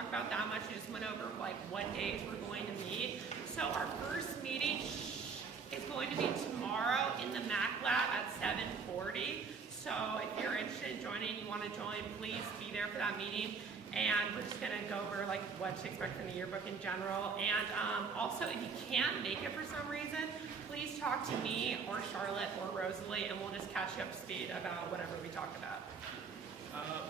talk about that much. I just went over like what days we're going to meet. So our first meeting is going to be tomorrow in the Mac Lab at 7:40. So if you're interested in joining, you want to join, please be there for that meeting. And we're just going to go over like what to expect from the yearbook in general. And also, if you can't make it for some reason, please talk to me or Charlotte or Rosalie, and we'll just catch you up to speed about whatever we talked about.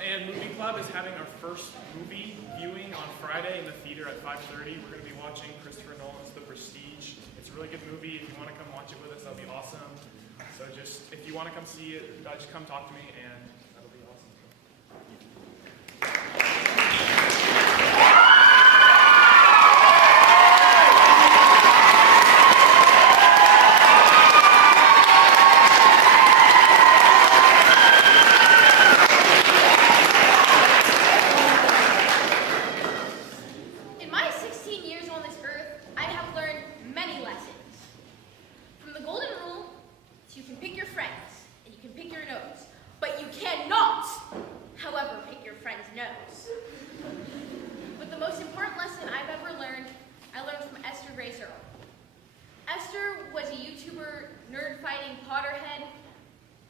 And Movie Club is having our first movie viewing on Friday in the theater at 5:30. We're going to be watching Christopher Nolan's The Prestige. It's a really good movie. If you want to come watch it with us, that'll be awesome. So just, if you want to come see it, just come talk to me, and that'll be awesome. In my 16 years on this earth, I have learned many lessons. From the golden rule, you can pick your friends, and you can pick your nose, but you cannot, however, pick your friend's nose. But the most important lesson I've ever learned, I learned from Esther Grace Earl. Esther was a YouTuber, nerd-fighting Potterhead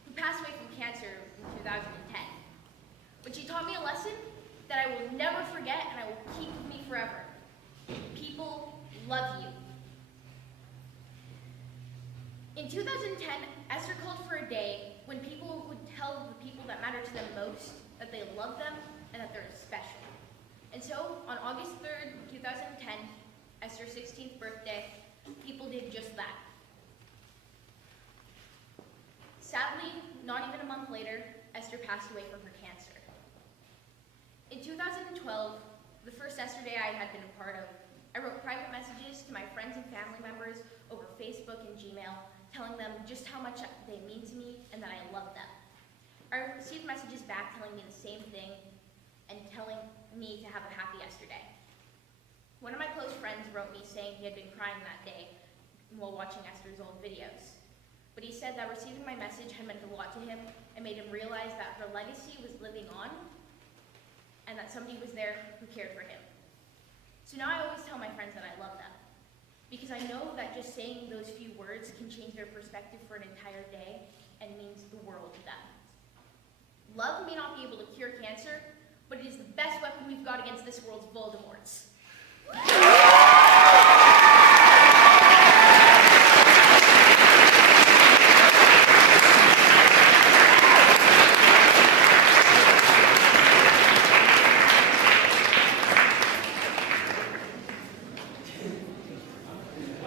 who passed away from cancer in 2010. But she taught me a lesson that I will never forget and I will keep with me forever. People love you. In 2010, Esther called for a day when people would tell the people that matter to them most that they love them and that they're special. And so, on August 3rd, 2010, Esther's 16th birthday, people did just that. Sadly, not even a month later, Esther passed away from her cancer. In 2012, the first Esther Day I had been a part of, I wrote private messages to my friends and family members over Facebook and Gmail, telling them just how much they mean to me and that I love them. I received messages back telling me the same thing and telling me to have a happy Esther Day. One of my close friends wrote me saying he had been crying that day while watching Esther's old videos. But he said that receiving my message had meant a lot to him and made him realize that her legacy was living on and that somebody was there who cared for him. So now I always tell my friends that I love them, because I know that just saying those few words can change their perspective for an entire day and means the world to them. Love may not be able to cure cancer, but it is the best weapon we've got against this world's Voldemorts.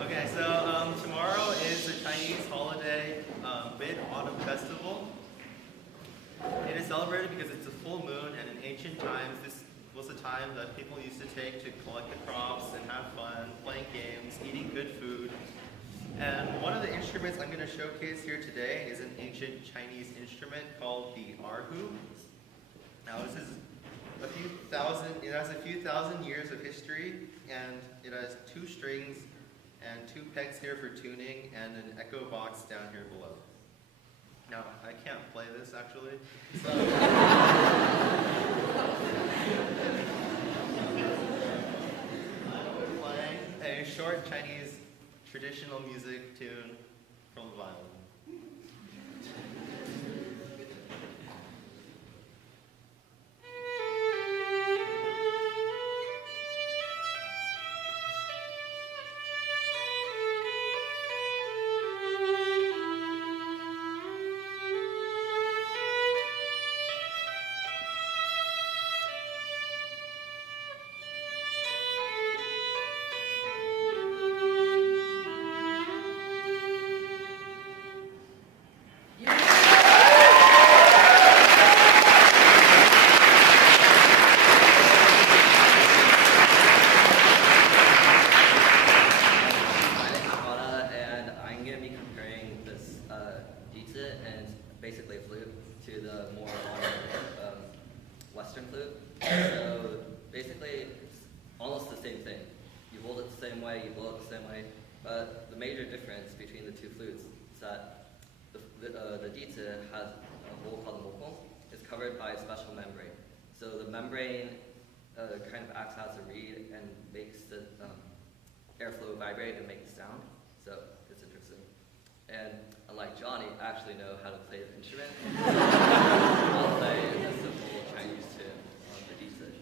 Okay, so tomorrow is the Chinese holiday Mid-Autumn Festival. It is celebrated because it's a full moon, and in ancient times, this was the time that people used to take to collect the crops and have fun, playing games, eating good food. And one of the instruments I'm going to showcase here today is an ancient Chinese instrument called the erhu. Now, this is it has a few thousand years of history, and it has 2 strings and 2 pegs here for tuning and an echo box down here below. Now, I can't play this actually, so I'm playing a short Chinese traditional music tune from the violin. Western flute. So basically, it's almost the same thing. You hold it the same way, you blow it the same way, but the major difference between the 2 flutes is that the dizi has a hole called the mokong. It's covered by a special membrane. So the membrane kind of acts as a reed and makes the airflow vibrate and make the sound. So it's interesting. And unlike Johnny, I actually know how to play the instrument. I'll play a simple Chinese tune on the D session.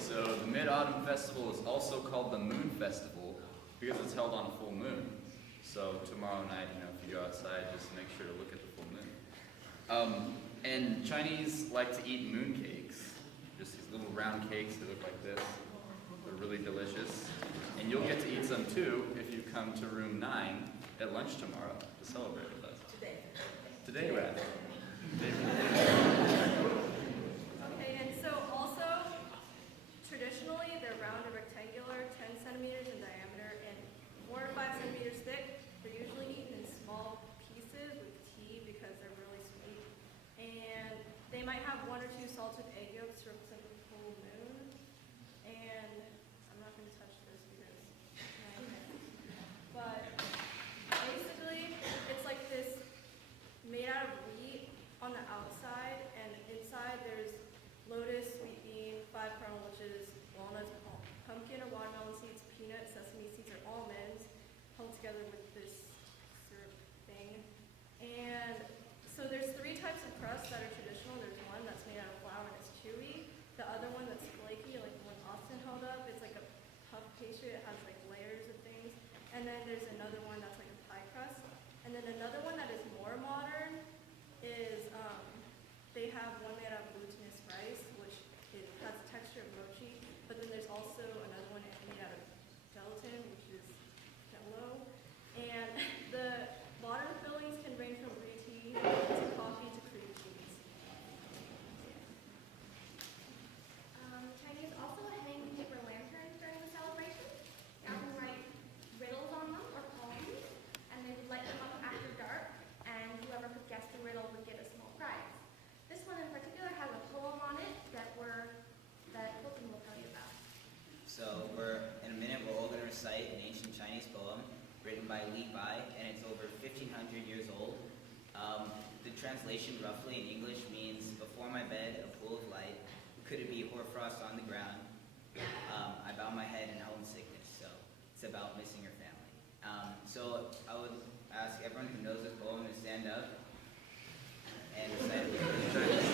So the Mid-Autumn Festival is also called the Moon Festival because it's held on a full moon. So tomorrow night, if you go outside, just make sure to look at the full moon. And Chinese like to eat moon cakes, just these little round cakes that look like this. They're really delicious. And you'll get to eat some too if you come to room 9 at lunch tomorrow to celebrate with us. Today, rather. Okay, and so also, traditionally, they're round and rectangular, 10 centimeters in diameter, and 4 to 5 centimeters thick. They're usually eaten in small pieces with tea because they're really sweet. And they might have 1 or 2 salted egg yolks to represent the full moon. And I'm not going to touch this because, but basically, it's like this made out of wheat on the outside, and inside there's lotus, sweet bean, 5 kernel, which is walnuts, pumpkin or watermelon seeds, peanuts, sesame seeds, or almonds, held together with this syrup thing. And so there's 3 types of crust that are traditional. There's one that's made out of flour and it's chewy. The other one that's flaky, like the one Austin held up, it's like a puff pastry. It has like layers of things. And then there's another one that's like a pie crust. And then another one that is more modern is they have one made out of glutinous rice, which it has the texture of mochi. But then there's also another one made out of gelatin, which is jello. And the modern fillings can range from green tea to coffee to cream cheese. Chinese also hang paper lanterns during the celebration. You can write riddles on them or poems, and they would light them up after dark, and whoever could guess the riddle would get a small prize. This one in particular has a poem on it that Hilton will tell you about. So in a minute, we're all going to recite an ancient Chinese poem written by Li Bai, and it's over 1,500 years old. The translation roughly in English means, before my bed, a pool of light. Could it be hoarfrost on the ground? I bow my head in homesickness, so it's about missing your family. So I would ask everyone who knows this poem to stand up and recite it in Chinese.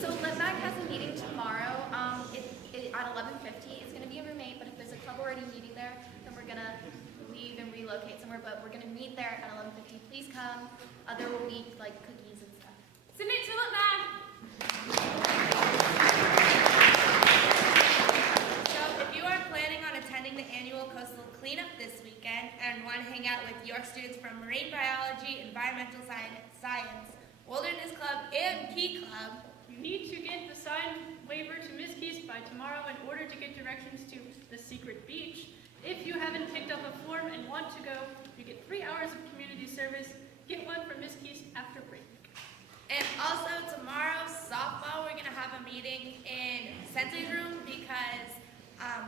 So Litmac has a meeting tomorrow at 11:50. It's going to be in room 8, but if there's a club already meeting there, then we're going to leave and relocate somewhere, but we're going to meet there at 11:50. Please come. There will be like cookies and stuff. Submit to Litmac! So if you are planning on attending the annual coastal cleanup this weekend and want to hang out with your students from marine biology, environmental science, wilderness club, and Key Club, You need to get the signed waiver to Ms. Keys by tomorrow in order to get directions to the secret beach. If you haven't picked up a form and want to go, you get 3 hours of community service. Get one from Ms. Keys after break. and also tomorrow softball, we're going to have a meeting in Sensei's room because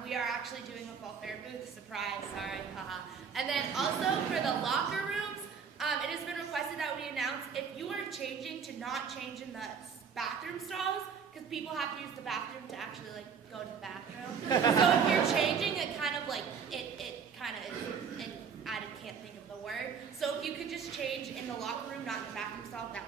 we are actually doing a fall fair booth. Surprise, sorry, haha. And then also for the locker rooms, it has been requested that we announce if you are changing to not change in the bathroom stalls, because people have to use the bathroom to actually like go to the bathroom. So if you're changing, it kind of like I can't think of the word. So if you could just change in the locker room, not in the bathroom stall, that